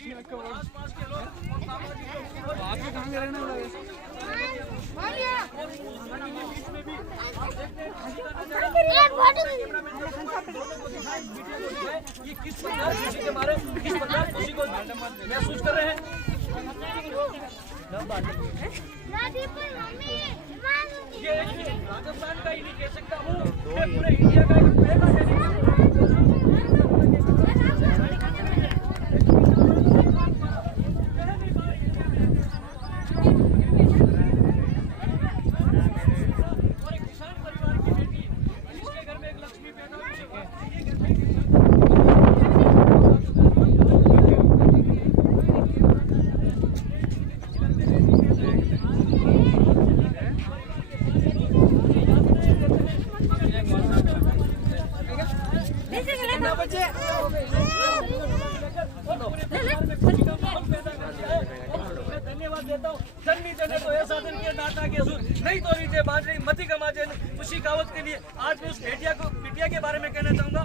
आसपास के लोग आगे कहाँ रहने वाले ये किस प्रकार खुशी के मारे किस प्रकार खुशी को महसूस कर रहे हैं। ये राजस्थान का ही नहीं कह सकता हूँ, पूरे इंडिया का धन्यवाद देता हूँ। जन्मी जने तो ऐसा दिन किया नाटा के सुर नहीं तो नीचे बांध रही मती कमा खुशी कावत के लिए आज मैं उस बिटिया के बारे में कहना चाहूंगा।